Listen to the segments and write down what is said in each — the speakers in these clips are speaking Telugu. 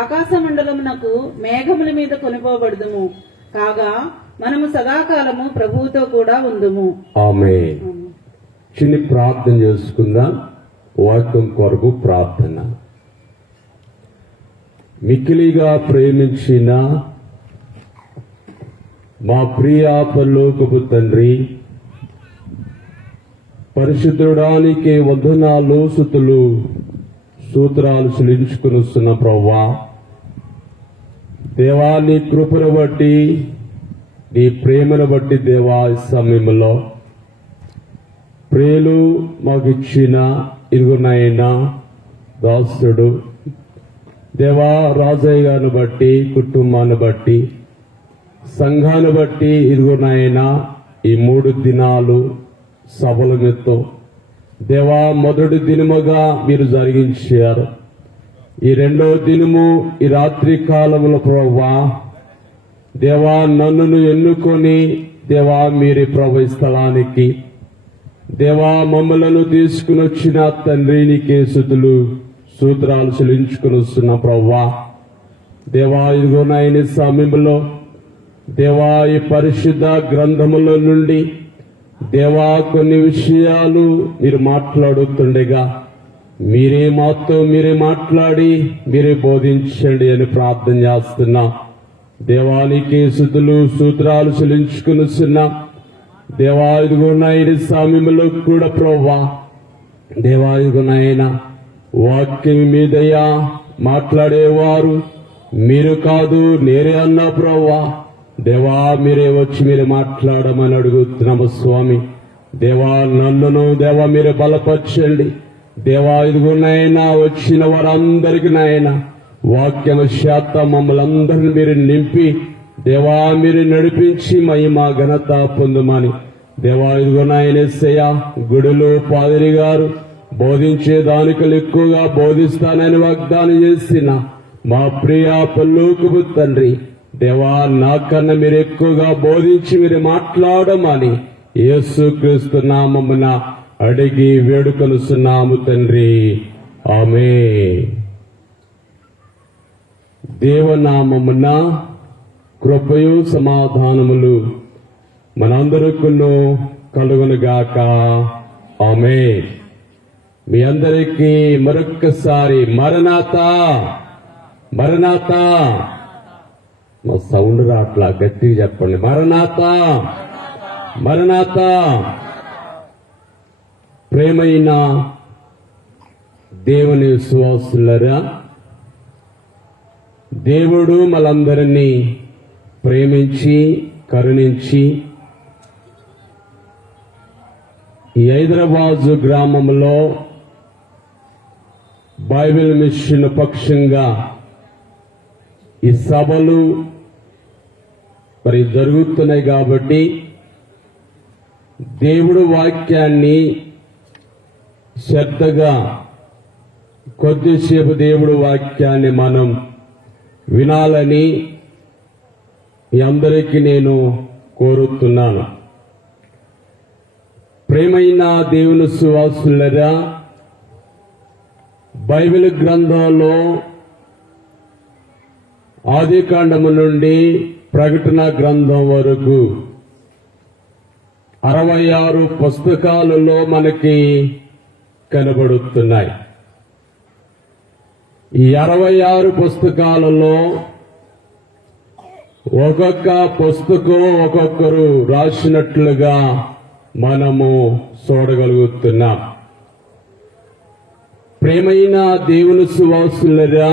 ఆకాశ మండలమునకు మేఘముల మీద కొనిపోబడదుము కాగా మనము సదాకాలము ప్రభువుతో కూడా ఉందుము. ఆమేన్. చిన్న ప్రార్థన చేసుకుందాం. వాక్యం కొరకు ప్రార్థన. మిక్కిలిగా ప్రేమించిన మా ప్రియ పరలోకపు తండ్రి, పరిశుద్ధుడానికి వందనాలు స్తుతులు సూత్రాలు చెల్లించుకుని వస్తున్న ప్రభువా, దేవా నీ కృపను బట్టి నీ ప్రేమను బట్టి దేవా ఈ సమయంలో ప్రియులు మాకు ఇచ్చిన ఇరుగునైనా దాసుడు దేవా రాజయ్య గారిని బట్టి, కుటుంబాన్ని బట్టి, సంఘాన్ని బట్టి ఇరుగునైనా ఈ 3 దినాలు సభల మీతో దేవా మొదటి దినముగా మీరు జరిగించారు. ఈ 2వ దినము ఈ రాత్రి కాలంలో ప్రభువా దేవా నన్ను ఎన్నుకొని దేవా మీరే ప్రభు స్థలానికి దేవా మమ్మలను తీసుకుని వచ్చిన తండ్రి నీకే స్తుతులు సూత్రాలు చెల్లించుకుని వస్తున్న ప్రభువా దేవా ఇదిగో నాయన సమయంలో దేవా ఈ పరిశుద్ధ గ్రంథముల నుండి దేవా కొన్ని విషయాలు మీరు మాట్లాడుతుండగా మీరే మాతో మీరే మాట్లాడి మీరే బోధించండి అని ప్రార్థన చేస్తున్నా. దేవానికి స్తుతులు సూత్రాలు చెల్లించుకుని వస్తున్నా. దేవా ఇదిగో నాయన సమయంలో కూడా ప్రభువా దేవా ఇదిగో నాయన వాక్యం మీదయ్యా మాట్లాడేవారు మీరు కాదు నేనే అన్నా ప్రభువా దేవా మీరే వచ్చి మీరు మాట్లాడమని అడుగుతున్నాము స్వామి. దేవా నన్నును దేవా మీరు బలపరచండి. దేవా ఇదిగో నాయనా వచ్చిన వారందరికీ నాయన వాక్యము శాత మమ్మల్ని అందరిని మీరు నింపి దేవా మీరు నడిపించి మహిమ ఘనత పొందుమని దేవా ఇదిగో నాయన యేసయ్యా గుడిలో పాదిరి గారు బోధించే దానికలు ఎక్కువగా బోధిస్తానని వాగ్దానం చేసిన మా ప్రియ పరలోకపు తండ్రి దేవా నాకన్నా మీరు ఎక్కువగా బోధించి మీరు మాట్లాడమని యేసుక్రీస్తు నామమున అడిగి వేడుకొనుచున్నాము తండ్రి. ఆమేన్. దేవనామమున కృపయు సమాధానములు మనందరికీ కలుగునుగాక. ఆమేన్. మీ అందరికీ మరొక్కసారి మరణాతా మరణాతా. మా సౌండ్ రాట్లా, గట్టిగా చెప్పండి. మరణాతా మరణాతా. ప్రేమైన దేవుని విశ్వాసులరా, దేవుడు మనందరినీ ప్రేమించి కరుణించి ఈ హైదరాబాద్ గ్రామంలో బైబిల్ మిషన్ పక్షంగా ఈ సభలు మరి జరుగుతున్నాయి కాబట్టి దేవుడు వాక్యాన్ని శ్రద్ధగా కొద్దిసేపు దేవుడు వాక్యాన్ని మనం వినాలని మీ అందరికీ నేను కోరుతున్నాను. ప్రేమైన దేవుని సువాసులరా, బైబిల్ గ్రంథంలో ఆదికాండము నుండి ప్రకటన గ్రంథం వరకు 66 పుస్తకాలలో మనకి కనబడుతున్నాయి. ఈ 66 పుస్తకాలలో ఒక్కొక్క పుస్తకం ఒక్కొక్కరు రాసినట్లుగా మనము చూడగలుగుతున్నాం. ప్రేమైన దేవుని సువాసులరా,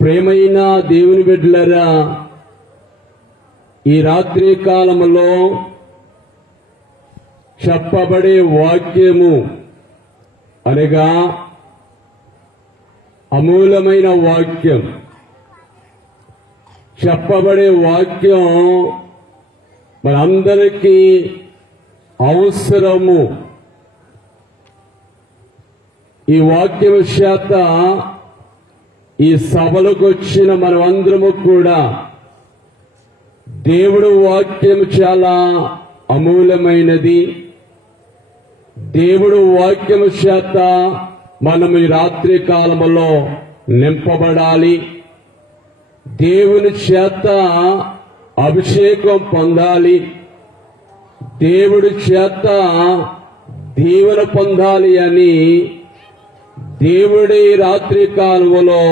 ప్రేమైన దేవుని బిడ్డలరా, ఈ రాత్రి కాలములో చెప్పబడే వాక్యము అనగా అమూలమైన వాక్యం. చెప్పబడే వాక్యం మనందరికీ అవసరము. ఈ వాక్యం చేత ఈ సభలకు వచ్చిన మనమందరము కూడా దేవుడు వాక్యం చాలా అమూల్యమైనది. దేవుడు వాక్యము చేత మనం ఈ రాత్రి కాలములో నింపబడాలి, దేవుని చేత అభిషేకం పొందాలి, దేవుడి చేత దీవెన పొందాలి అని దేవుడి రాత్రి కాలంలో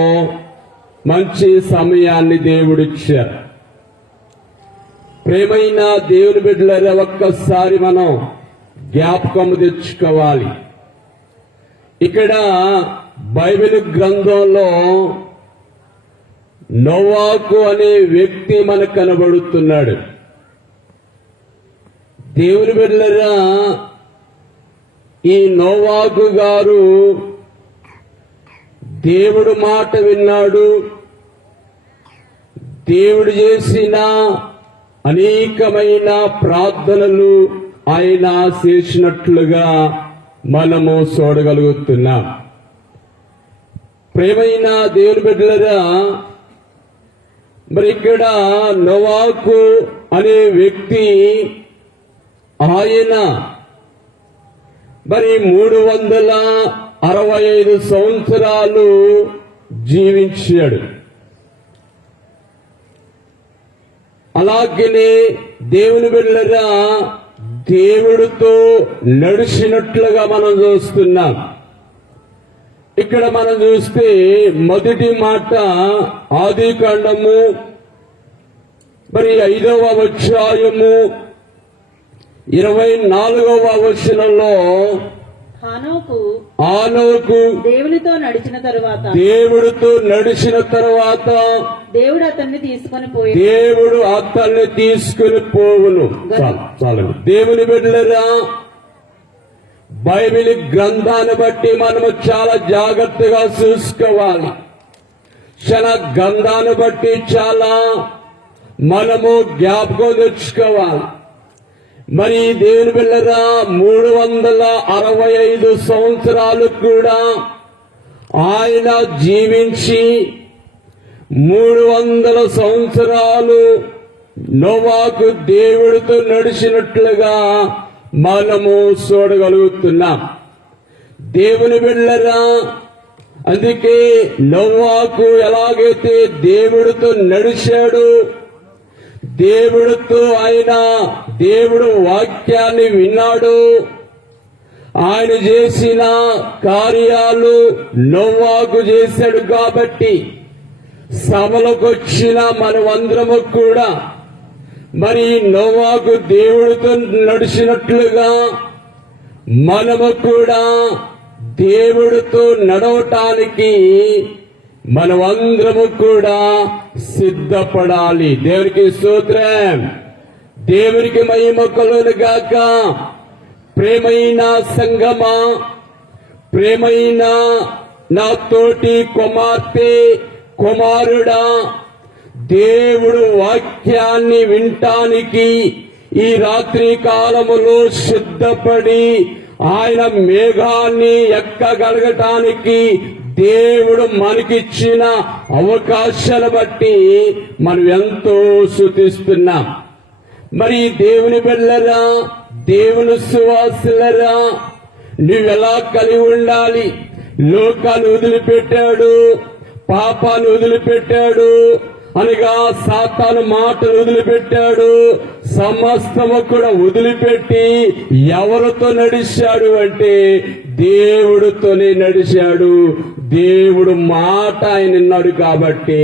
మంచి సమయాన్ని దేవుడిచ్చారు. ప్రేమైన దేవుని బిడ్డలారా, ఒక్కసారి మనం జ్ఞాపకం తెచ్చుకోవాలి. ఇక్కడ బైబిల్ గ్రంథంలో నోవాహు అనే వ్యక్తి మనకు కనబడుతున్నాడు. దేవుని బిడ్డలారా, ఈ నోవాహు గారు దేవుడు మాట విన్నాడు. దేవుడు చేసిన అనేకమైన ప్రార్థనలు ఆయన చేసినట్లుగా మనము చూడగలుగుతున్నాం. ప్రేమైన దేవుని బిడ్డలారా, మరి ఇక్కడ నోవాహు అనే వ్యక్తి ఆయన మరి 365 సంవత్సరాలు జీవించాడు. అలాగనే దేవుని బిడ్డలారా, దేవుడితో నడిచినట్లుగా మనం చూస్తున్నాం. ఇక్కడ మనం చూస్తే మొదటి మాట ఆదికాండము మరి 5వ అధ్యాయము 24వ వచనంలో హానోకు దేవునితో నడిచిన తరువాత దేవుడు అతన్ని తీసుకొని పోవును. చాలండి. దేవుని బిడ్డలారా, బైబిల్ గ్రంథాన్ని బట్టి మనము చాలా జాగ్రత్తగా చూసుకోవాలి. క్షణ గ్రంథాన్ని బట్టి చాలా మనము జ్ఞాపకం తెచ్చుకోవాలి. మరి దేవుని బిడ్డలారా, 365 సంవత్సరాలు కూడా ఆయన జీవించి 300 సంవత్సరాలు నోవాహు దేవుడితో నడిచినట్లుగా మనము చూడగలుగుతున్నాం. దేవుని బిడ్డలారా, అందుకే నోవాహు ఎలాగైతే దేవుడితో నడిచాడు, దేవుడితో ఆయన దేవుడు వాక్యాన్ని విన్నాడు, ఆయన చేసిన కార్యాలు నోవాహు చేశాడు. కాబట్టి సభలకు వచ్చిన మనమందరము కూడా మరి నోవాహు దేవుడితో నడిచినట్లుగా మనము కూడా దేవుడితో నడవటానికి మనమందరము కూడా సిద్ధపడాలి. దేవునికి స్తోత్రం, దేవునికి మహిమ కలుగును గాక. ప్రేమైన సంగమా, ప్రేమైన నా తోటి కుమార్తె కుమారుడా, దేవుడు వాక్యాన్ని వినటానికి ఈ రాత్రి కాలములో సిద్ధపడి ఆయన మేఘాన్ని ఎక్కగలగటానికి దేవుడు మనకిచ్చిన అవకాశాలు బట్టి మనం ఎంతో స్తుతిస్తున్నాం. మరి దేవుని బిడ్డలారా, దేవుని సువాసులరా, నువ్వెలా కలిగి ఉండాలి? లోకాన్ని వదిలిపెట్టాడు, పాపాన్ని వదిలిపెట్టాడు, అనగా సాతాను మాటలు వదిలిపెట్టాడు, సమస్తము కూడా వదిలిపెట్టి ఎవరితో నడిచాడు అంటే దేవుడితోనే నడిచాడు. దేవుడు మాట ఆయన విన్నాడు కాబట్టి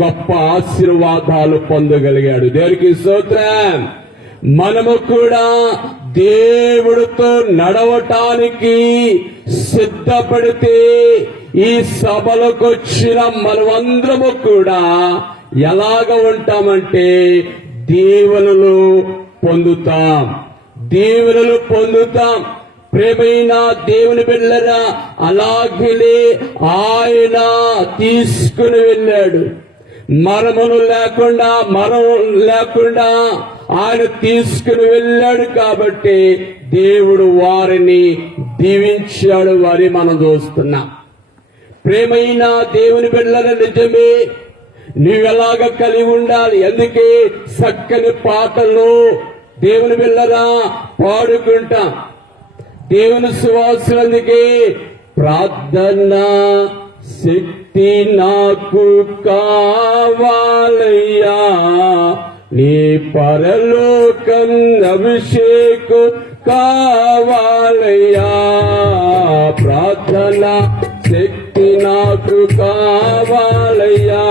గొప్ప ఆశీర్వాదాలు పొందగలిగాడు. దేవునికి స్తోత్రం. మనము కూడా దేవుడితో నడవటానికి సిద్ధపడితే ఈ సభలకు వచ్చిన మనమందరము కూడా ఎలాగ ఉంటామంటే దీవెనలు పొందుతాం, దీవెనలు పొందుతాం. ప్రేమైన దేవుని బిడ్డలారా, అలాగే ఆయన తీసుకుని వెళ్ళాడు. మరణం లేకుండా ఆయన తీసుకుని వెళ్ళాడు కాబట్టి దేవుడు వారిని దీవించాడు. వారి మనం చూస్తున్నాం. ప్రేమైన దేవుని బిడ్డలారా, నిజమే, నువ్వెలాగ కలిగి ఉండాలి. అందుకే చక్కని పాటలు దేవుని బిడ్డలారా పాడుకుంటాం. దేవుని సువాసులందుకే ప్రార్థన శక్తి నాకు కావాలయ్యా, నీ పరలోకం అభిషేకం కావాలయ్యా. ప్రార్థన శక్తి నాకు కావాలయ్యా,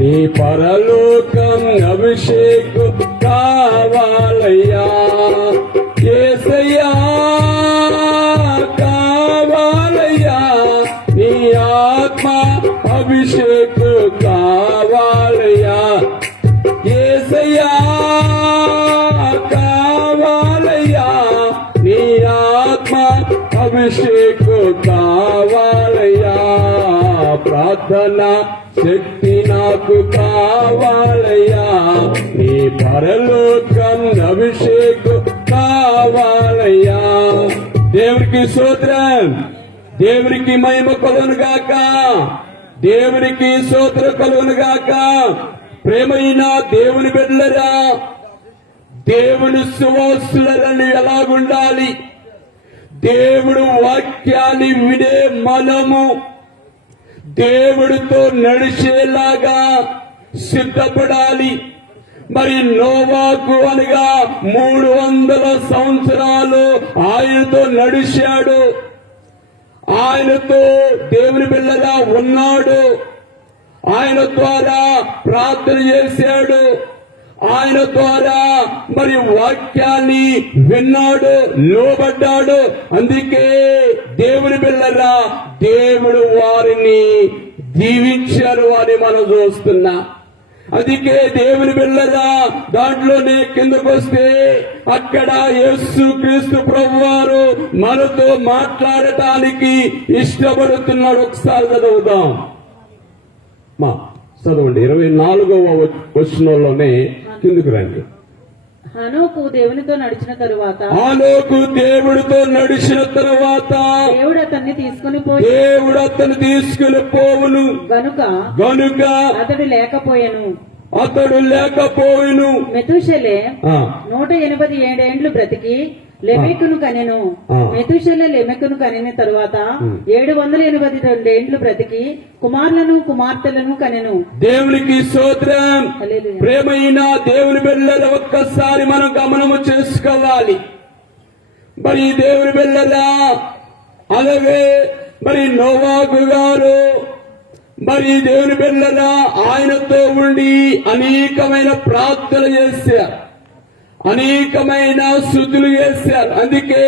నీ పరలోకం అభిషేకం కావాలయ్యా. యేసయ్యా కావాలయ్యా, నీ ఆత్మ అభిషేకం కావాలయ్యా. యేసయ్యా కావాలయ్యా, నీ ఆత్మ అభిషేకం కావాలయ్యా. ప్రార్థన శక్తి నాకు కావాలయ్యా, నీ పరలోకం అభిషేకం కావాలయ్యా. దేవునికి స్తోత్రం, దేవునికి మహిమ కలుగును గాక, దేవునికి స్తోత్రం కలుగును గాక. ప్రేమైన దేవుని బిడ్డలరా, దేవుని సువాసులని ఎలాగుండాలి? దేవుడు వాక్యాన్ని వినే మనము దేవుడితో నడిచేలాగా సిద్ధపడాలి. మరి నోవాకు అనగా 300 సంవత్సరాలు ఆయనతో నడిచాడు, ఆయనతో దేవుని బిడ్డగా ఉన్నాడు, ఆయన ద్వారా ప్రార్థన చేశాడు, ఆయన ద్వారా మరి వాక్యాన్ని విన్నాడు, లోబడ్డాడు. అందుకే దేవుని బిడ్డరా, దేవుడు వారిని దీవించారు అని మనం చూస్తున్నా. అందుకే దేవుని బిడ్డరా, దాంట్లోనే కిందకు వస్తే అక్కడ యేసు క్రీస్తు ప్రభువారు మనతో మాట్లాడటానికి ఇష్టపడుతున్నాడు. ఒకసారి చదువుదాం, చదవండి. 24వ వచనంలోనే కిందకు రండి. హనోకు దేవునితో నడిచిన తరువాత, హనోకు దేవుడితో నడిచిన తరువాత దేవుడు అతన్ని తీసుకుని పోవును గనుక అతడు లేకపోయెను. మెతూషెలే 187 ఏండ్లు బ్రతికి లెమెకును కనెను. మెతూషెలే లెమెకును కనిన తరువాత 782 ఏండ్లు బ్రతికి కుమారులను కుమార్తెలను కనెను. దేవునికి స్తోత్రం. ప్రేమైన దేవుని బిడ్డల ఒక్కసారి మనం గమనము చేసుకోవాలి. మరి దేవుని బిడ్డలా, అలాగే మరి నోవాకు గారు మరి దేవుని బిడ్డలా ఆయనతో ఉండి అనేకమైన ప్రార్థన చేశారు, అనేకమైన స్తుతులు చేశారు. అందుకే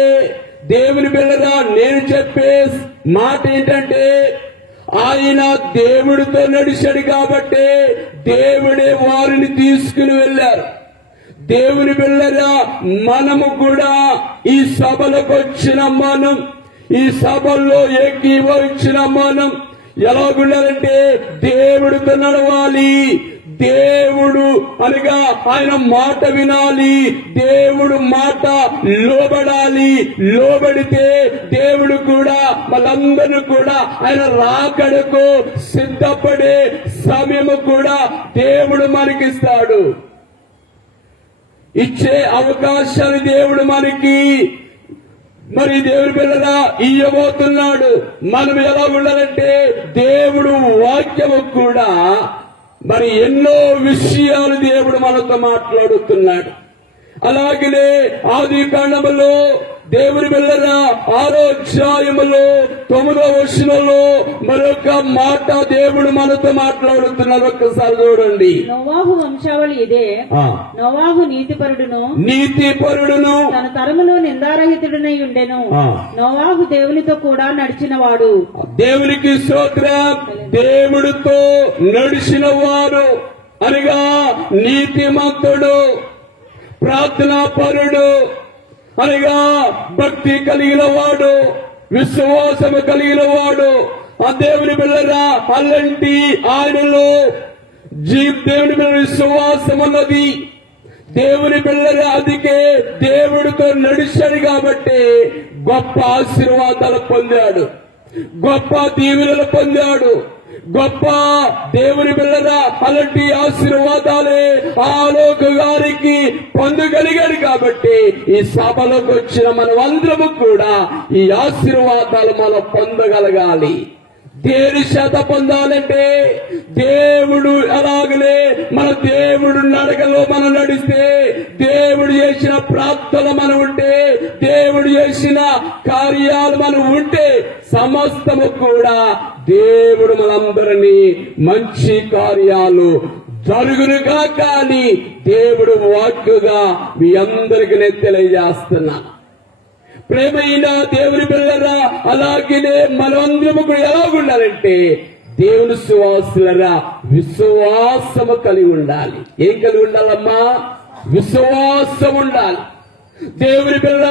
దేవుని బిడ్డలా నేను చెప్పే మాట ఏంటంటే, ఆయన దేవుడితో నడిచాడు కాబట్టి దేవుడే వారిని తీసుకుని వెళ్ళారు. దేవుని బిడ్డలా, మనము కూడా ఈ సభలకు వచ్చిన మనం, ఈ సభల్లో ఏకీభవించిన మనం ఎలాగుండాలంటే దేవుడితో నడవాలి. దేవుడు అనగా ఆయన మాట వినాలి, దేవుడు మాట లోబడాలి. లోబడితే దేవుడు కూడా వాళ్ళందరూ కూడా ఆయన రాకడకు సిద్ధపడే సమయము కూడా దేవుడు మనకిస్తాడు. ఇచ్చే అవకాశాన్ని దేవుడు మనకి మరి దేవుని బిడ్డలా ఇయ్యబోతున్నాడు. మనం ఎలా ఉండాలంటే దేవుడు వాక్యము కూడా మరి ఎన్నో విషయాలు దేవుడు మనతో మాట్లాడుతున్నాడు. అలాగనే ఆది కాండములో దేవుని బిడ్డలా 6వ అధ్యాయములో 9వ వచనంలో మరొక మాట దేవుడు మనతో మాట్లాడుతున్నారు. ఒక్కసారి చూడండి. నోవాహు వంశావళి ఇదే. నోవాహు నీతిపరుడును తన తరములో నిందారహితుడనై ఉండెను. నోవాహు దేవునితో కూడా నడిచిన వాడు. దేవునికి స్తోత్రం. దేవుడితో నడిచిన వాడు అనగా నీతిమంతుడు, ప్రార్థనా పరుడు అనగా భక్తి కలిగిన వాడు, విశ్వాసము కలిగిన వాడు. ఆ దేవుని బిడ్డరా, అలాంటి ఆయనలో దేవుని బిడ్డ విశ్వాసం ఉన్నది. దేవుని బిడ్డరా, అందుకే దేవుడితో నడిచాడు కాబట్టి గొప్ప ఆశీర్వాదాలు పొందాడు, గొప్ప దీవెనలు పొందాడు. గొప్ప దేవుని బిడ్డరా, అలాంటి ఆశీర్వాదాలే ఆలోక గారికి పొందగలిగాడు. కాబట్టి ఈ సభలోకి వచ్చిన మనమందరము కూడా ఈ ఆశీర్వాదాలు మనం పొందగలగాలి. దేని చేత పొందాలంటే దేవుడు అలాగలే మన దేవుడు నడకలో మనం నడిస్తే, దేవుడు చేసిన ప్రార్థన మనం ఉంటే, దేవుడు చేసిన కార్యాలు మనం ఉంటే సమస్తము కూడా దేవుడు మనందరినీ మంచి కార్యాలు జరుగునుగా. కానీ దేవుడు వాక్కుగా మీ అందరికీ నేను తెలియజేస్తున్నా. ప్రేమైన దేవుని పిల్లరా, అలాగే మనమందరము కూడా ఎలా ఉండాలంటే దేవుని సువాసులరా విశ్వాసము కలిగి ఉండాలి. ఏం కలిగి ఉండాలమ్మా? విశ్వాసం ఉండాలి. దేవుని పిల్లల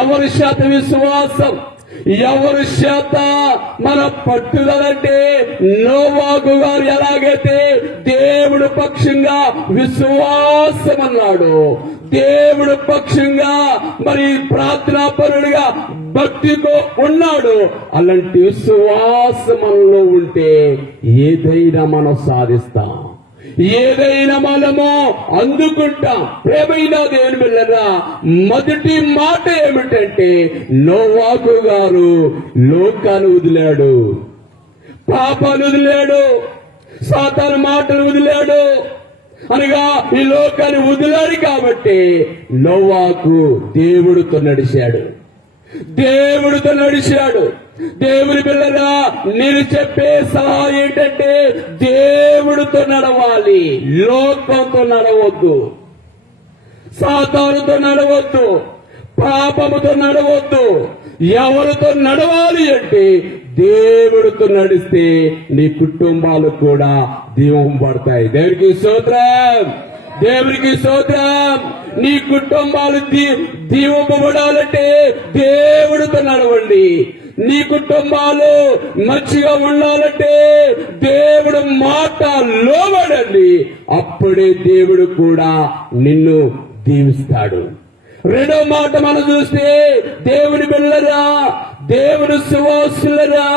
ఎవరి శాత విశ్వాసం, ఎవరి శాత మన పట్టుదలంటే నోవాహు గారు ఎలాగైతే దేవుడు పక్షంగా విశ్వాసం అన్నాడు, దేవుడు పక్షంగా మరి ప్రార్థనాపరుడుగా భక్తితో ఉన్నాడు. అలాంటి విశ్వాసం మనలో ఉంటే ఏదైనా మనం సాధిస్తాం, ఏదైనా మనము అందుకుంటాం. ప్రేమైన దేవుని బిడ్డలారా, మొదటి మాట ఏమిటంటే నోవాహు గారు లోకాన్ని వదిలాడు, పాపాలు వదిలాడు, సాతాను మాటలు వదిలాడు. అనగా ఈ లోకాన్ని వదిలాడు. కాబట్టి నోవాహు దేవుడితో నడిచాడు, దేవుడితో నడిచాడు. దేవుని పిల్లరా, నేను చెప్పే సలహా ఏంటంటే దేవుడితో నడవాలి, లోకంతో నడవద్దు, సాతానుతో నడవద్దు, పాపముతో నడవద్దు. ఎవరితో నడవాలి అంటే దేవుడితో నడిస్తే నీ కుటుంబాలు కూడా దీవం పడతాయి. దేవునికి స్తోత్రం, దేవునికి స్తోత్రం. నీ కుటుంబాలు దీవింపబడాలంటే దేవుడితో నడవండి. నీ కుటుంబాలు మంచిగా ఉండాలంటే దేవుడు మాట లోబడండి. అప్పుడే దేవుడు కూడా నిన్ను దీవిస్తాడు. రెండో మాట మనం చూస్తే దేవుని బిడ్డలారా, దేవుని సువాసులరా,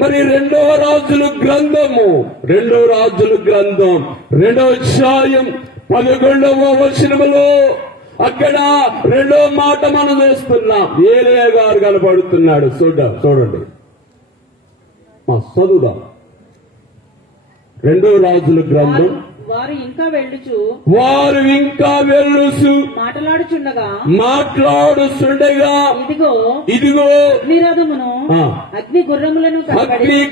మరి రెండో రాజుల గ్రంథం 2వ అధ్యాయం 11వ వచనములో అక్కడ రెండో మాట మనం చూస్తున్నాం. ఏలియా గారు కనపడుతున్నాడు. చూడండి, చదువుదాం. 2వ రాజుల గ్రంథం. వారు ఇంకా వెళ్ళుచు మాట్లాడుచుండగా ఇదిగో అగ్నిరథమును అగ్ని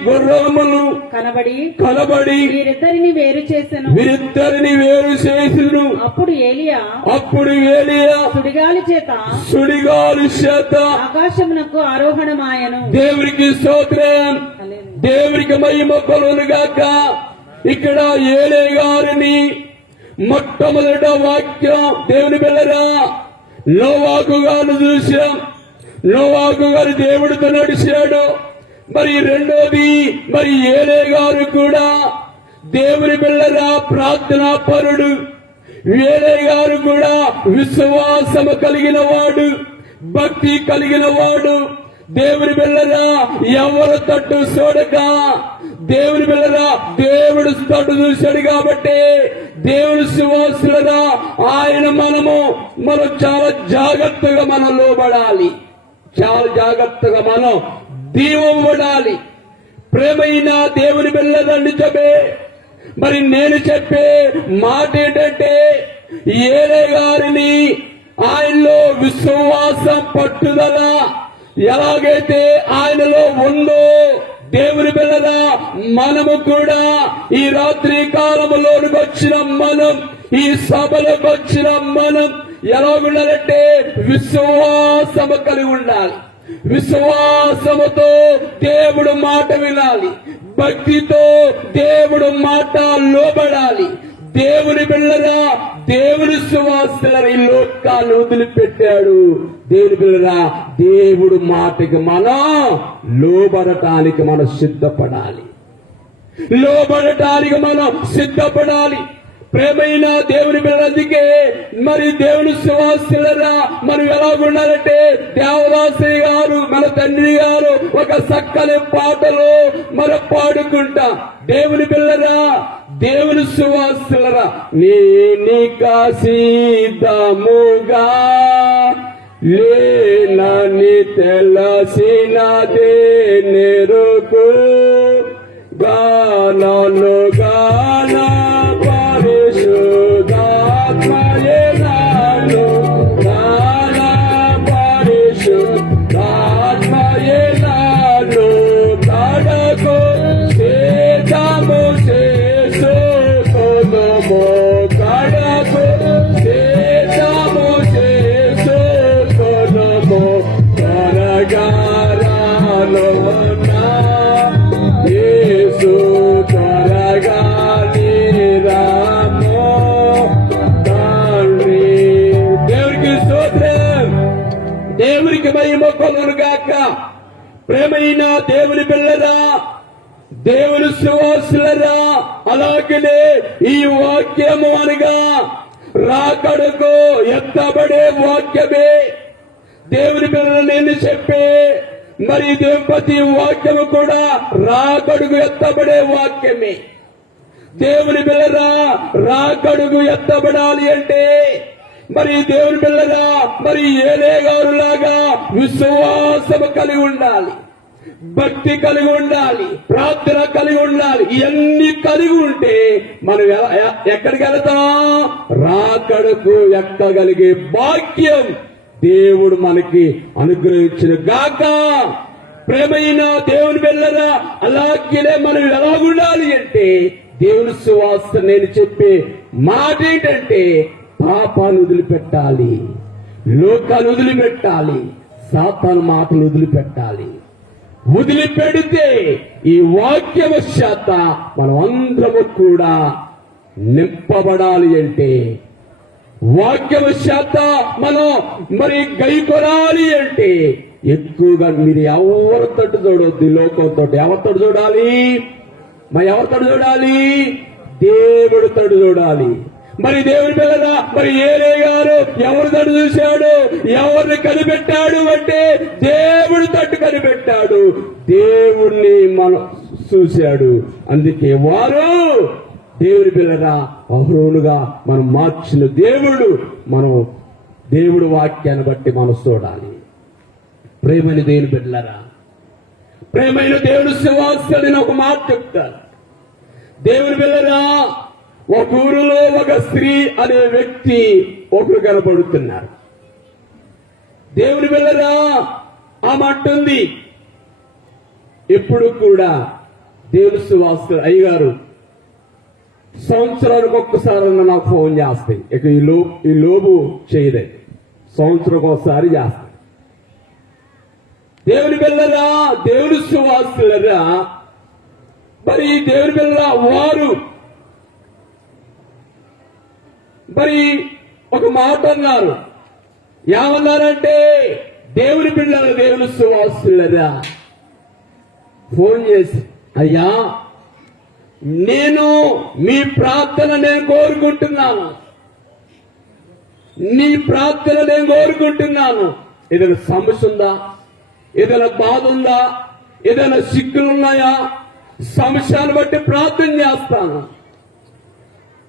గుర్రములను కనబడి వీరిద్దరిని వేరు చేసెను. అప్పుడు ఏలియా సుడిగాలి చేత ఆకాశమునకు ఆరోహణమాయను. దేవునికి స్తోత్రం, దేవునికి మహిమ కలుగును గాక. ఇక్కడ ఏలియా గారిని మొట్టమొదట వాక్యం దేవుని బిడ్డలారా, నోవాహు గారిని చూశాం. నోవాహు గారు దేవుడితో నడిచాడు. మరి రెండోది మరి ఏలియా గారు కూడా దేవుని బిడ్డలారా ప్రార్థనా పరుడు. ఏలియా గారు కూడా విశ్వాసము కలిగిన వాడు, భక్తి కలిగిన వాడు. దేవుని బిడ్డలారా, ఎవరు తట్టు చూడక దేవుని బిడ్డలారా దేవుడు తట్టు చూశాడు. కాబట్టి దేవుని సువాసులరా, ఆయన మనం చాలా జాగ్రత్తగా మనం లోబడాలి, చాలా జాగ్రత్తగా మనం దీవబడాలి. ప్రేమైన దేవుని బిడ్డలండి చెప్పే మరి నేను చెప్పే మాట ఏంటంటే ఏలియా గారిని ఆయనలో విశ్వాసం పట్టుదల ఎలాగైతే ఆయనలో ఉందో దేవుని బిడ్డలా మనము కూడా ఈ రాత్రి కాలములోనికి వచ్చిన మనం, ఈ సభలోకి వచ్చిన మనం ఎలా ఉండాలంటే విశ్వాసము కలిగి ఉండాలి. విశ్వాసముతో దేవుడు మాట వినాలి, భక్తితో దేవుడు మాట లోబడాలి. దేవుని బిడ్డలారా, దేవుని సువాసులరా ఈ లోకాన్ని వదిలిపెట్టాడు. దేవుని బిడ్డలారా, దేవుడు మాటకి మనం లోబడటానికి మనం సిద్ధపడాలి, లోబడటానికి మనం సిద్ధపడాలి. ప్రేమైన దేవుని బిడ్డలకే మరి దేవుని సువాసులరా మనం ఎలా ఉండాలంటే దేవదాసి గారు మన తండ్రి గారు ఒక చక్కని పాటలు మనం పాడుకుంటా. దేవుని బిడ్డలరా, దేవుని సువాసులరా, నీకాసిదముగా లేనని తెలిసినదే నెరుకు గానను గాన పరిశుద్ధాత్మయే నాను గాన పరిశుద్ధాత్మయే నాను కడకు సేదము చేసుకొనుము కడకు సేదము చేసుకొనుము త్వరగా రానున్నా యేసు త్వరగా నీరాము తండ్రి. దేవునికి స్తోత్రం, దేవునికి మహిమ కలుగును గాక. ప్రేమైన దేవుని పిల్లరా, దేవుని సువాసులరా, అలాగనే ఈ వాక్యము అనగా రాకడకు ఎత్తబడే వాక్యమే. దేవుని పిల్లలు నేను చెప్పే మరి ప్రతి వాక్యము కూడా రాకడుగు ఎత్తబడే వాక్యమే. దేవుని పిల్లరా, రాకడుగు ఎత్తబడాలి అంటే మరి దేవుని పిల్లరా మరి ఏలే గారు లాగా విశ్వాసము కలిగి ఉండాలి, భక్తి కలిగి ఉండాలి, ప్రార్థన కలిగి ఉండాలి. ఇవన్నీ కలిగి ఉంటే మనం ఎక్కడికి వెళతాం? రాకడకు ఎక్కగలిగే భాగ్యం దేవుడు మనకి అనుగ్రహించిన గాక. ప్రేమైన దేవుని బిడ్డలారా, అలాగే మనం ఎలా ఉండాలి అంటే దేవుని సువాస నేను చెప్పే మాట ఏంటంటే పాపాన్ని వదిలిపెట్టాలి, లోకాన్ని వదిలిపెట్టాలి, సాతాను మాటలు వదిలిపెట్టాలి. వదిలిపెడితే ఈ వాక్యవశాత మనం అందరము కూడా నింపబడాలి అంటే వాక్యవశాత మనం మరి గైకొనాలి అంటే ఎక్కువగా మీరు ఎవరితో చూడొద్దు. లోకంతో ఎవరితో చూడాలి? మరి ఎవరితో చూడాలి? దేవుడితో చూడాలి. మరి దేవుని పిల్లరా, మరి ఏలే గారు ఎవరి తట్టు చూశాడు? ఎవరిని కనిపెట్టాడు అంటే దేవుడి తట్టు కనిపెట్టాడు, దేవుణ్ణి మనం చూశాడు. అందుకే వారు దేవుని పిల్లరా అహరోనుగా మనం మార్చిన దేవుడు. మనం దేవుడి వాక్యాన్ని బట్టి మనం చూడాలి. ప్రేమైన దేవుని బిడ్డలారా, ప్రేమైన దేవుని సువాసులని ఒక మాట చెప్తారు. దేవుని బిడ్డలారా, ఒక ఊరిలో ఒక స్త్రీ అనే వ్యక్తి ఒకరు కనబడుతున్నారు. దేవుని బిడ్డలారా, ఆ మాట ఉంది. ఎప్పుడు కూడా దేవుని సువాసులు అయ్యగారు సంవత్సరానికి ఒక్కసారి నాకు ఫోన్ చేస్తాయి. ఇక ఈ లోబు చేయలేదు, సంవత్సరం ఒకసారి చేస్తాయి. దేవుని బిడ్డలారా, దేవుని సువాసులరా, మరి దేవుని బిడ్డలారా వారు మరి ఒక మాట అన్నారు. ఏమన్నారంటే దేవుని బిడ్డల దేవుని సువాసులరా ఫోన్ చేసి, అయ్యా నేను మీ ప్రార్థన నేను కోరుకుంటున్నాను, నీ ప్రార్థన నేను కోరుకుంటున్నాను. ఏదైనా సమస్య ఉందా? ఏదైనా బాధ ఉందా? ఏదైనా సిక్కులున్నాయా? సమస్యను బట్టి ప్రార్థన చేస్తాను.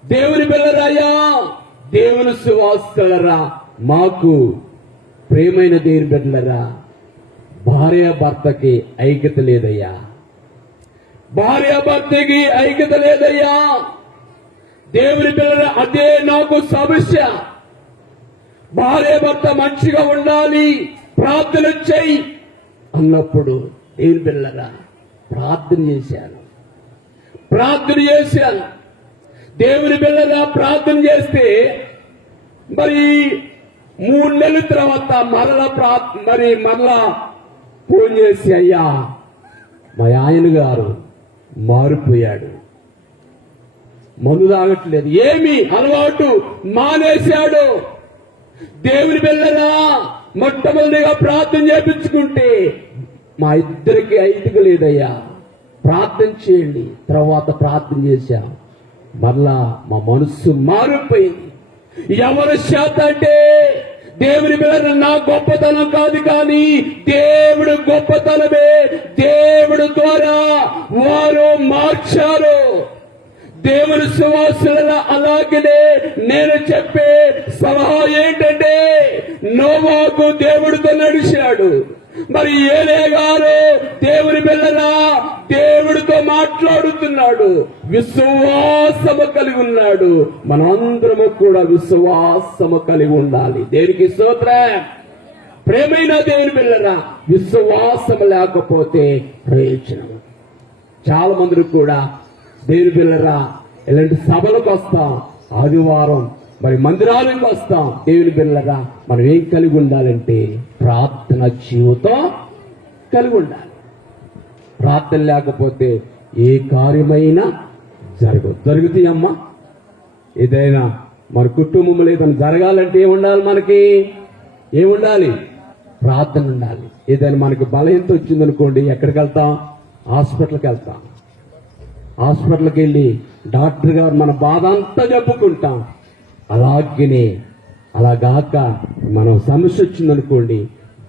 దేవుని బిడ్డలారా, దేవుని సువాసులరా, మాకు ప్రేమైన దేవుని బిడ్డలారా, భార్య భర్తకి ఐక్యత లేదయ్యా, భార్య భర్తకి ఐక్యత లేదయ్యా. దేవుని బిడ్డలారా, అదే నాకు సమస్య. భార్య భర్త మంచిగా ఉండాలి, ప్రార్థన చెయ్యి అన్నప్పుడు దేవుని బిడ్డలారా ప్రార్థన చేశాను. దేవుని బిడ్డలారా ప్రార్థన చేస్తే మరి 3 నెలల తర్వాత మరలా ఫోన్ చేసి, అయ్యా మా ఆయన గారు మారిపోయాడు, మందు తాగట్లేదు, ఏమి అలవాటు మానేశాడు. దేవుని బిడ్డలారా, మొట్టమొదటిగా ప్రార్థన చేపించుకుంటే మా ఇద్దరికి ఐదుగు లేదయ్యా, ప్రార్థన చేయండి. తర్వాత ప్రార్థన చేశాం. మరలా మా మనస్సు మారిపోయింది. ఎవరి చేత అంటే దేవుని మీద నా గొప్పతనం కాదు, కానీ దేవుడు గొప్పతనమే. దేవుడు ద్వారా వారు మార్చారు. దేవుని సువాసుల అలాగనే నేను చెప్పే సలహా ఏంటంటే, నోవాహు దేవుడితో నడిచాడు. మరి ఏలే గారు దేవుని బిడ్డలా దేవుడితో మాట్లాడుతున్నాడు, విశ్వాసము కలిగి ఉన్నాడు. మనందరము కూడా విశ్వాసము కలిగి ఉండాలి. దేనికి స్తోత్రం. ప్రేమైన దేవుని బిడ్డలా, విశ్వాసము లేకపోతే ప్రయోజనం. చాలా మంది కూడా దేవుని బిడ్డలా ఇలాంటి సభలకు వస్తాం, ఆదివారం మరి మందిరాలకు వస్తాం. దేవుని బిడ్డలా మనం ఏం కలిగి ఉండాలంటే ప్రార్థన జీవితం కలిగి ఉండాలి. ప్రార్థన లేకపోతే ఏ కార్యమైనా జరుగుతాయమ్మా. ఏదైనా మన కుటుంబంలో ఏదైనా జరగాలంటే ఏముండాలి? మనకి ఏముండాలి? ప్రార్థన ఉండాలి. ఏదైనా మనకి బలహీనత వచ్చిందనుకోండి, ఎక్కడికి వెళ్తాం? హాస్పిటల్కి వెళ్తాం. హాస్పిటల్కి వెళ్ళి డాక్టర్ గారు మన బాధ అంతా చెప్పుకుంటాం. అలాగాక మనం సమస్య వచ్చిందనుకోండి,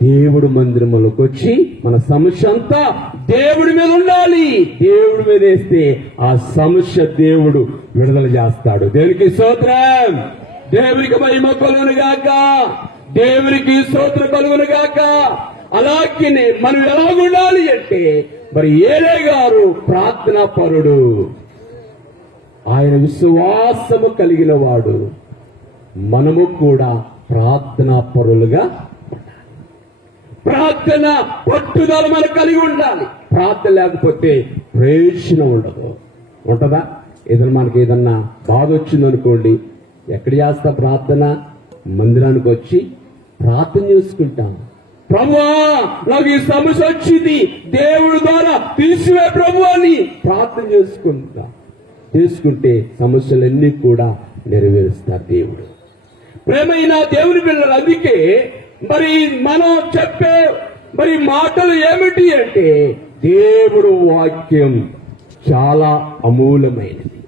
దేవుడు మందిరంలోకి వచ్చి మన సమస్య అంతా దేవుడి మీద ఉండాలి. దేవుడి మీద వేస్తే ఆ సమస్య దేవుడు విడుదల చేస్తాడు. దేవునికి స్తోత్రం. దేవునికి మహిమ కలుగును గాక. దేవునికి స్తోత్రం కలుగును గాక. అలాగే మనం ఎలాగుండాలి అంటే, మరి ఏలే గారు ప్రార్థనా పరుడు, ఆయన విశ్వాసము కలిగిన వాడు. మనము కూడా ప్రార్థనా పరులుగా ప్రార్థన పట్టుదల మనం కలిగి ఉండాలి. ప్రార్థన లేకపోతే ప్రయోజనం ఉండదు. ఉంటదా? మనకి ఏదన్నా బాధ వచ్చిందనుకోండి, ఎక్కడ చేస్తా ప్రార్థన? మందిరానికి వచ్చి ప్రార్థన చేసుకుంటాం. ప్రభువా, నాకు ఈ సమస్య వచ్చింది, దేవుడి ద్వారా తీసివే ప్రభు అని ప్రార్థన చేసుకుంటే సమస్యలన్నీ కూడా నెరవేరుస్తారు దేవుడు. ప్రేమైన దేవుని పిల్లలు, అందుకే మరి మనం చెప్పే మరి మాటలు ఏమిటి అంటే, దేవుడు వాక్యం చాలా అమూలమైనది.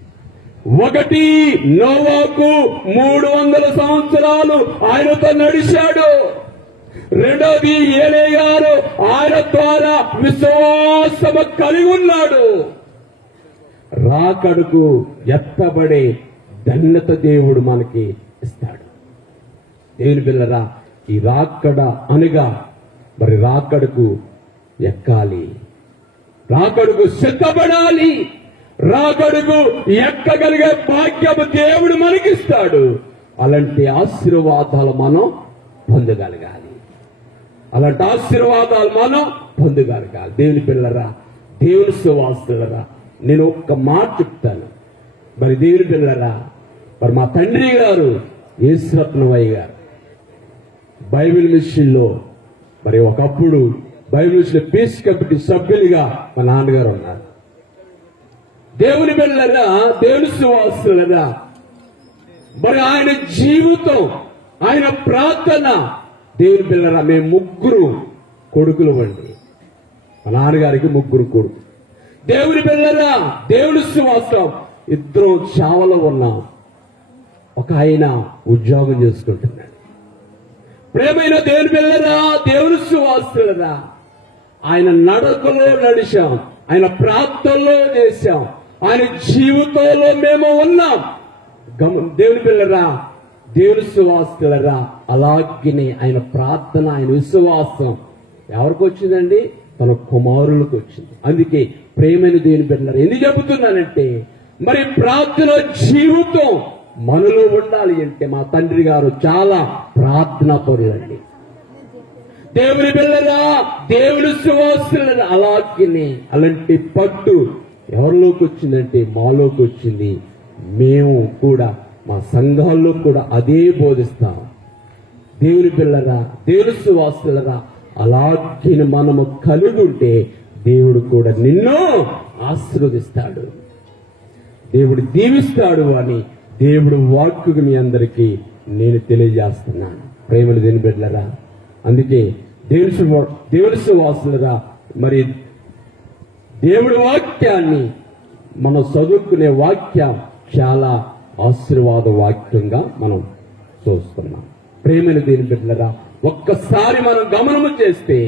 ఒకటి, నోవాహు 300 సంవత్సరాలు ఆయనతో నడిచాడు. రెండోది, ఏలే గారు ఆయన ద్వారా విశ్వాసము కలిగి ఉన్నాడు. రాకడకు ఎత్తబడే ధన్యత దేవుడు మనకి ఇస్తాడు. దేవుని పిల్లరా, ఈ రాకడ అనగా మరి రాకడకు ఎక్కాలి, రాకడకు సిద్ధపడాలి. రాకడకు ఎక్కగలిగే భాగ్యము దేవుడు మనకిస్తాడు. అలాంటి ఆశీర్వాదాలు మనం పొందగలగాలి. అలాంటి ఆశీర్వాదాలు మనం పొందగలగాలి. దేవుని పిల్లరా, దేవుని సువాసులరా, నేను ఒక్క మాట చెప్తాను. మరి దేవుని పిల్లరా, మరి మా తండ్రి గారు యేసురత్నమయ్య గారు బైబిల్ మిషన్లో మరి ఒకప్పుడు బైబిల్ మిషన్ పీస్ కమిటీ సభ్యులుగా మా నాన్నగారు ఉన్నారు. దేవుని బిడ్డలారా, దేవుని సువాసులరా, మరి ఆయన జీవితం, ఆయన ప్రార్థన, దేవుని బిడ్డలారా, మేము 3 కొడుకులు అండి. మా నాన్నగారికి 3 కొడుకు. దేవుని బిడ్డలారా, దేవుని సువాసం, 2 చావలో ఉన్నాం. ఒక ఆయన ఉద్యోగం చేసుకుంటున్నాడు. ప్రేమైన దేవుని బిడ్డలారా, దేవుని సువాసులరా, ఆయన నడకలో నడిచాం, ఆయన ప్రార్థనలో చేశాం, ఆయన జీవితంలో మేము ఉన్నాం. దేవుని పిల్లరా, దేవుని సువాసులరా, అలాగే ఆయన ప్రార్థన, ఆయన విశ్వాసం ఎవరికి వచ్చిందండి? తన కుమారులకు వచ్చింది. అందుకే ప్రేమైన దేవుని బిడ్డలారా, ఎందుకు చెబుతున్నానంటే, మరి ప్రార్థన జీవితం మనలో ఉండాలి అంటే మా తండ్రి గారు చాలా ప్రార్థనా పరులండి. దేవుని బిడ్డలారా, దేవుని సువాసులరా, అలాగే అలాంటి పట్టు ఎవరిలోకి వచ్చిందంటే మాలోకి వచ్చింది. మేము కూడా మా సంఘాల్లో కూడా అదే బోధిస్తాం. దేవుని పిల్లరా, దేవుని సువాసులరా, అలాగే మనము కలిగి ఉంటే దేవుడు కూడా నిన్ను ఆశీర్వదిస్తాడు, దేవుడు దీవిస్తాడు అని దేవుడు వాక్కుకు మీ అందరికీ నేను తెలియజేస్తున్నాను. ప్రేమలు దేని బిడ్డలరా, అందుకే దేవుని సువాసులరా, మరి దేవుడి వాక్యాన్ని మనం చదువుకునే వాక్యం చాలా ఆశీర్వాద వాక్యంగా మనం చూస్తున్నాం. ప్రేమైన దేని బిడ్డలారా, ఒక్కసారి మనం గమనము చేస్తే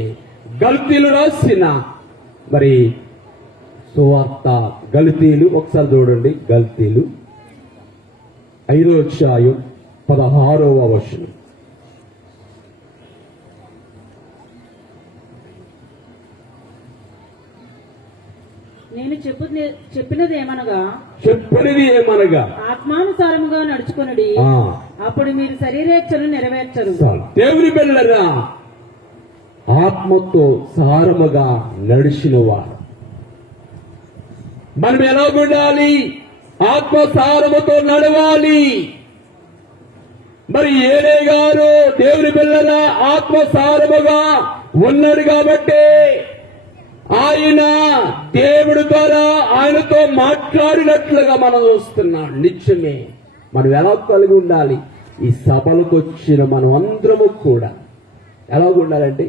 గల్తీలు రాసిన మరి సువార్త, గల్తీలు ఒకసారి చూడండి. గల్తీలు 5వ అధ్యాయం 16వ వచనం. నేను చెప్పినది ఏమనగా ఆత్మానుసారముగా నడుచుకొనుడి, అప్పుడు మీరు శరీరేచ్ఛను నెరవేర్చరు. దేవుని బిడ్డలారా, ఆత్మతో సారముగా నడిచిన వారు మనం ఎలా ఉండాలి? ఆత్మసారముతో నడవాలి. మరి ఏలే గారు దేవుని బిడ్డలారా ఆత్మసారముగా ఉన్నాడు కాబట్టి ఆయన దేవుడి ద్వారా ఆయనతో మాట్లాడినట్లుగా మనం చూస్తున్నాం. నిత్యమే మనం ఎలా కలిగి ఉండాలి? ఈ సభలకు వచ్చిన మనం అందరము కూడా ఎలా ఉండాలంటే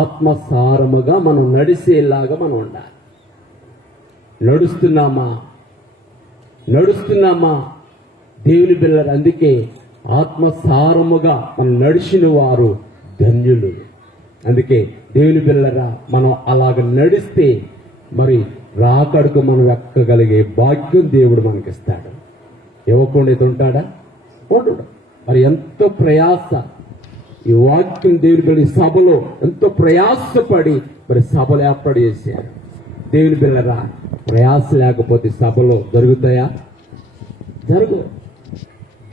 ఆత్మసారముగా మనం నడిచేలాగా మనం ఉండాలి. నడుస్తున్నామా దేవుని బిడ్డలారా? అందుకే ఆత్మసారముగా మనం నడిచిన వారు ధన్యులు. అందుకే దేవుని బిడ్డలారా, మనం అలాగ నడిస్తే మరి రాకడకు మనం ఎక్కగలిగే భాగ్యం దేవుడు మనకిస్తాడు. ఇవ్వకుండా ఇది ఉంటాడా? ఉండడు. మరి ఎంతో ప్రయాస ఈ వాక్యం దేవుని బిడ్డ సభలో ఎంతో ప్రయాసపడి మరి సభలు ఏర్పాటు చేశారు. దేవుని బిడ్డలారా, ప్రయాస లేకపోతే సభలో జరుగుతాయా? జరుగు.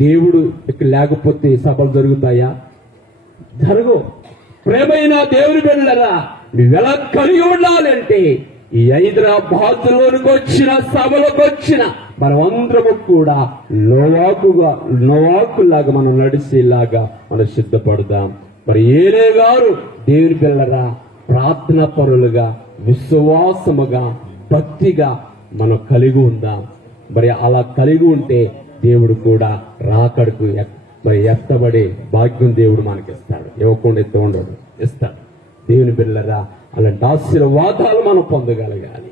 దేవుడు ఇక్కడ లేకపోతే సభలు జరుగుతాయా? జరుగు. ప్రేమైన దేవుని బిడ్డలారా, నువ్వెలా కలిగి ఉండాలంటే ఈ హైదరాబాద్లోనికి వచ్చిన సభలకు వచ్చిన మనమందరము కూడా నోవాకులాగా మనం నడిచేలాగా మనం సిద్ధపడదాం. మరి ఏలే గారు దేవుని బిడ్డలారా ప్రార్థనా పరులుగా, విశ్వాసముగా, భక్తిగా మనం కలిగి ఉందాం. మరి అలా కలిగి ఉంటే దేవుడు కూడా రాకడకు మరి ఎత్తబడే భాగ్యం దేవుడు మనకిస్తాడు. ఇవ్వకుండా ఎత్త ఉండడు, ఇస్తాడు. దేవుని బిడ్డలారా, అలాంటి ఆశీర్వాదాలు మనం పొందగలగాలి.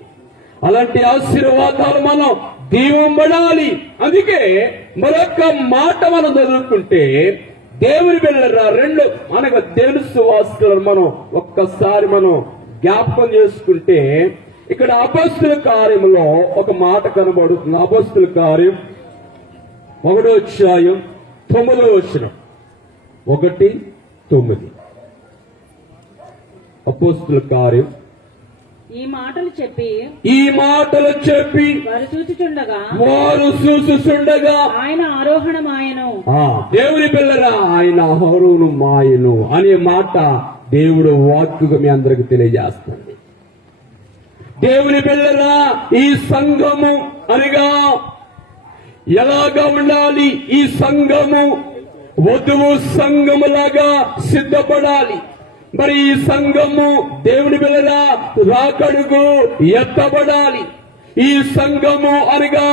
అలాంటి ఆశీర్వాదాలు మనం దీవంబడాలి. అందుకే మరొక మాట మనం చదువుకుంటే దేవుని బిడ్డలారా, రెండు అనగా దేవుని సువార్తలను మనం ఒక్కసారి మనం జ్ఞాపకం చేసుకుంటే ఇక్కడ అపొస్తలుల కార్యంలో ఒక మాట కనబడుతుంది. అపొస్తలుల కార్యం 1వ అధ్యాయం 9వ వచనం. 1:9. అపొస్తలుల కార్యం. ఈ మాటలు చెప్పి వారు చూచుచుండగా ఆయన ఆరోహణమాయను. దేవుని పిల్లరా, ఆయన ఆరోహణమాయను అనే మాట దేవుడు వాక్కుగా మీ అందరికి తెలియజేస్తుంది. దేవుని పిల్లరా, ఈ సంఘము అనగా ఎలాగా ఉండాలి? ఈ సంఘము వధువు సంఘములాగా సిద్ధపడాలి. మరి ఈ సంఘము దేవుని బిడ్డలా రాకడకు ఎత్తబడాలి. ఈ సంఘము అనగా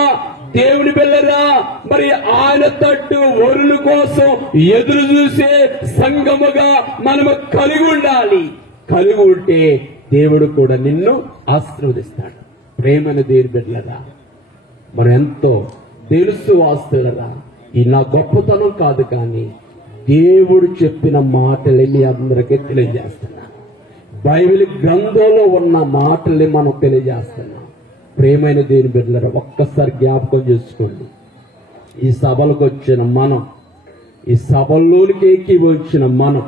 దేవుని బిడ్డలా మరి ఆయన తట్టు వరుల కోసం ఎదురు చూసే సంఘముగా మనము కలిగి ఉండాలి. కలిగి ఉంటే దేవుడు కూడా నిన్ను ఆశీర్వదిస్తాడు. ప్రేమను దేవుని బిడ్డలరా, మనం ఎంతో తెలుసు వాస్తులరా, ఈ నా గొప్పతనం కాదు, కానీ దేవుడు చెప్పిన మాటలే మీ అందరికీ తెలియజేస్తున్నా. బైబిల్ గ్రంథంలో ఉన్న మాటల్ని మనం తెలియజేస్తున్నాం. ప్రేమైన దేవుని బిడ్డలారా, ఒక్కసారి జ్ఞాపకం చేసుకోండి. ఈ సభలకు వచ్చిన మనం, ఈ సభల్లోనికి ఏకీభవించిన మనం,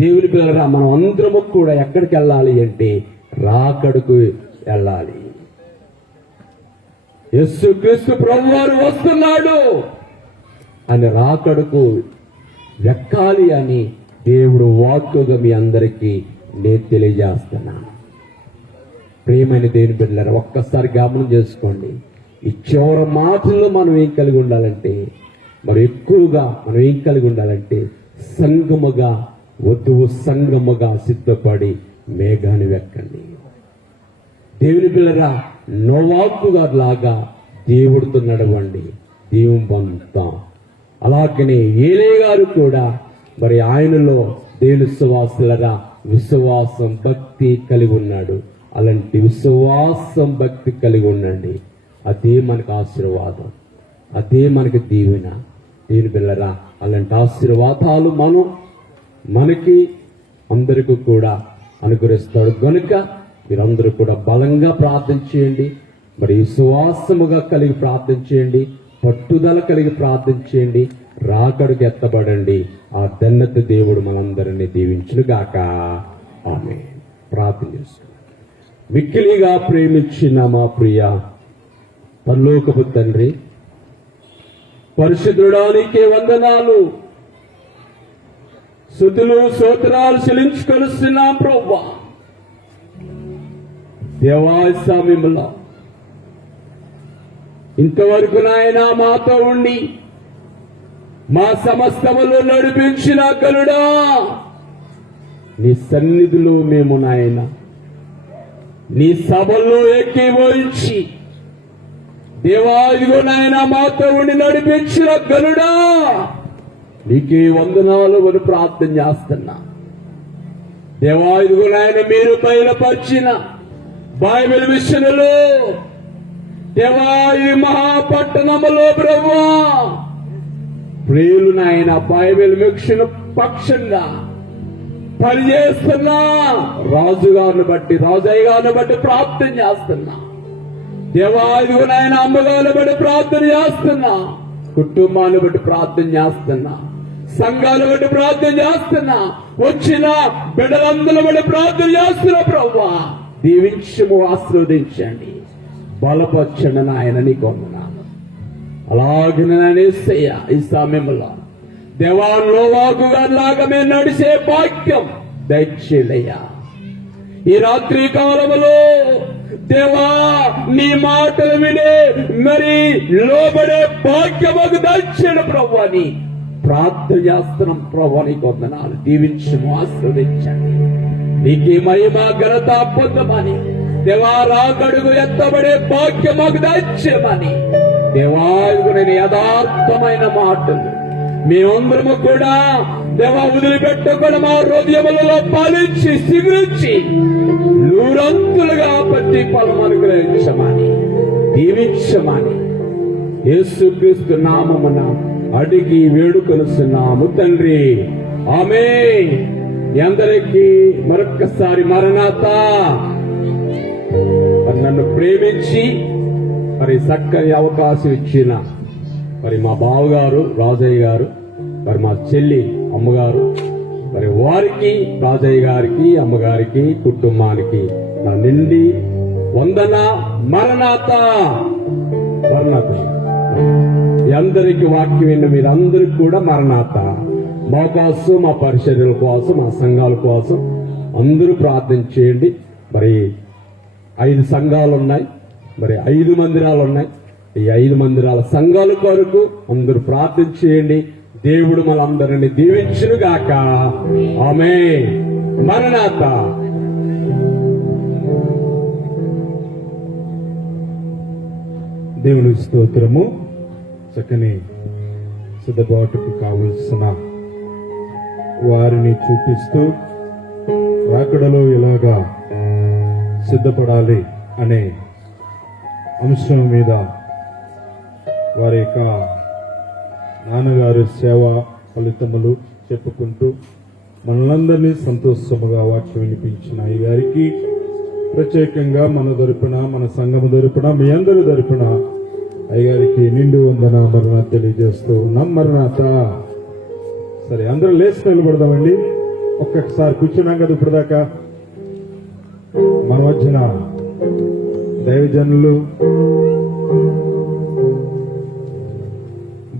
దేవుని బిడ్డలారా, మనం అందరము కూడా ఎక్కడికి వెళ్ళాలి అంటే రాకడకు వెళ్ళాలి. యేసుక్రీస్తు ప్రభువారు వస్తున్నాడు అని రాకడకు ఎక్కాలి అని దేవుడు వాక్కుగా మీ అందరికీ నేను తెలియజేస్తున్నాను. ప్రియమైన దేవుని బిడ్డలారా, ఒక్కసారి గమనం చేసుకోండి. ఈ చివరి మాటల్లో మనం ఏం కలిగి ఉండాలంటే, మరి ఎక్కువగా మనం ఏం కలిగి ఉండాలంటే సంఘముగా, వధువు సంఘముగా సిద్ధపడి మేఘాన్ని వెక్కండి. దేవుని బిడ్డలారా, నోవాకుగా లాగా దేవుడితో నడవండి, దీవం పొందుతాం. అలాగనే ఏలే గారు కూడా మరి ఆయనలో దేవుని విశ్వాసులరా విశ్వాసం, భక్తి కలిగి ఉన్నాడు. అలాంటి విశ్వాసం, భక్తి కలిగి ఉండండి. అదే మనకు ఆశీర్వాదం. అదే మనకి దీవెన. దీని బిళ్ళరా అలాంటి ఆశీర్వాదాలు మనకి అందరికీ కూడా అనుగ్రహిస్తాడు గనుక మీరందరూ కూడా బలంగా ప్రార్థన చేయండి. మరి విశ్వాసముగా కలిగి ప్రార్థన చేయండి, పట్టుదల కలిగి ప్రార్థన చేయండి, రాకడికి ఎత్తబడండి. ఆ ధన్యత దేవుడు మనందరినీ దీవించునుగాక. ఆమేన్. ప్రార్థన చేసుకుందాం. మిక్కిలిగా ప్రేమించిన మా ప్రియ పరలోకపు తండ్రి, పరిశుద్ధుడానికి వందనాలు, స్తుతులు స్తోత్రాలు చెల్లించుకొనిస్తున్నాం ప్రభువా. దేవాస్వామ్యంలో ఇంతవరకు నాయన మాతో ఉండి మా సమస్తములు నడిపించిన గనుడా, నీ సన్నిధిలో మేము నాయన నీ సభల్లో ఎక్కివోయించి దేవా ఇదిగో నాయన మాతో ఉండి నడిపించిన గనుడా, నీకే వందనాలు అని ప్రార్థన చేస్తున్నా. దేవా ఇదిగో నాయన మీరు బయలుపరిచిన బైబిల్ విషయంలో దేవా ఈ మహాపట్టణములో ప్రభువా ప్రియులు నాయన బైబిల్ మిషన్ పక్షంగా పనిచేస్తున్నా రాజుగారిని బట్టి, రాజయ్య గారిని బట్టి ప్రార్థన చేస్తున్నా. దేవా ఇదిగో నాయన అమ్మగారిని బట్టి ప్రార్థన చేస్తున్నా, కుటుంబాన్ని బట్టి ప్రార్థన చేస్తున్నా, సంఘాలు బట్టి ప్రార్థన చేస్తున్నా, వచ్చిన బిడ్డలందరూ బట్టి ప్రార్థన చేస్తున్నా. ప్రభువా దీవించము, ఆశీర్వదించండి, బలపరచండి నాయన. నీకు వందనాలు. అలాగే నేనేసయ్య ఈ సమయంలో దేవాల్లో వాకుగారిలాగా మేము నడిచే భాగ్యం దయచేయ్యా. ఈ రాత్రి కాలంలో దేవా నీ మాటలు వినే మరి లోబడే భాగ్యముకు దయచేయండి ప్రభువా అని ప్రార్థన చేస్తున్నాం. ప్రభువా నీకు వందనాలు. దీవించము, ఆశీర్వదించండి. నీకే మహిమ ఘనత పొందమని దేవా రాకడుగు ఎత్తబడే భాగ్యముకు దయచేయమని దేవా నేను యథార్థమైన మాటలు మేమందరము కూడా దేవా వదిలిపెట్టకుండా మా హృదయములలో పాలించి సిగురించి నూరంతులుగా ప్రతి ఫలం అనుగ్రహించమని దీవించమని యేసుక్రీస్తు నామమున అడిగి వేడుకొనుచున్నాము తండ్రి. ఆమేన్. అందరికీ మరొక్కసారి మరణాతా. నన్ను ప్రేమించి మరి చక్కని అవకాశం ఇచ్చిన మరి మా బావగారు రాజయ్య గారు, మరి మా చెల్లి అమ్మగారు, మరి వారికి రాజయ్య గారికి అమ్మగారికి కుటుంబానికి నా నిండి వందన మరణాత. అందరికి వాక్యం విన్న మీరందరికీ కూడా మరణాత. మా కోసం, మా పరిచర్యల కోసం, మా సంఘాల కోసం అందరూ ప్రార్థన చేయండి. మరి 5 సంఘాలు ఉన్నాయి, మరి 5 మందిరాలు ఉన్నాయి. ఈ 5 మందిరాల సంఘాల కొరకు అందరూ ప్రార్థన చేయండి. దేవుడు మనందరిని దీవించును గాక. ఆమేన్. మరణాత. దేవుని స్తోత్రము. చక్కని సిద్ధపాటుకు కావలసిన వారిని చూపిస్తూ రాకడలో ఎలాగా సిద్ధపడాలి అనే అంశం మీద వారి యొక్క నాన్నగారి సేవ ఫలితములు చెప్పుకుంటూ మనలందరినీ సంతోషముగా వాక్యం వినిపించిన ఈ గారికి ప్రత్యేకంగా మన తరపున, మన సంఘము తరపున, మీ అందరి తరపున అయ్యగారికి నిండు వందన మరణ తెలియజేస్తూ ఉన్నాం. మరణాత. సరే, అందరూ లేచి నిలబడదామండి. ఒక్కసారి కూర్చున్నాం కదా ఇప్పటిదాకా. మన వచ్చిన దైవజనులు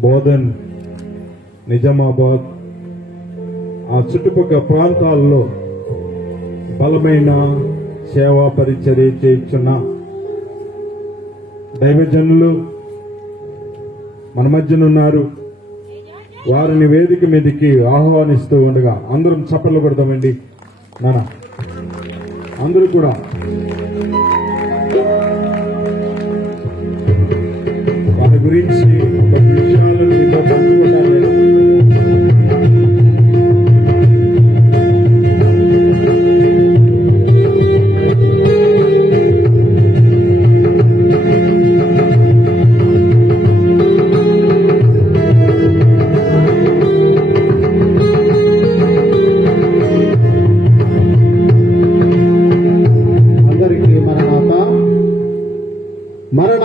బోధన్, నిజామాబాద్ ఆ చుట్టుపక్కల ప్రాంతాల్లో బలమైన సేవా పరిచర్య చేస్తున్న దైవజనులు మన మధ్యనున్నారు. వారిని వేదిక మీదకి ఆహ్వానిస్తూ ఉండగా అందరం చప్పట్లు కొడదామండి. నాన్న అందరూ కూడా వారి గురించి కొన్ని విషయాలను మీతో పంచుకుంటాను.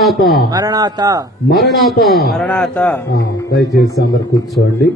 మరణాత మరణాత మరణాత మరణాత. దయచేసి అందరు కూర్చోండి.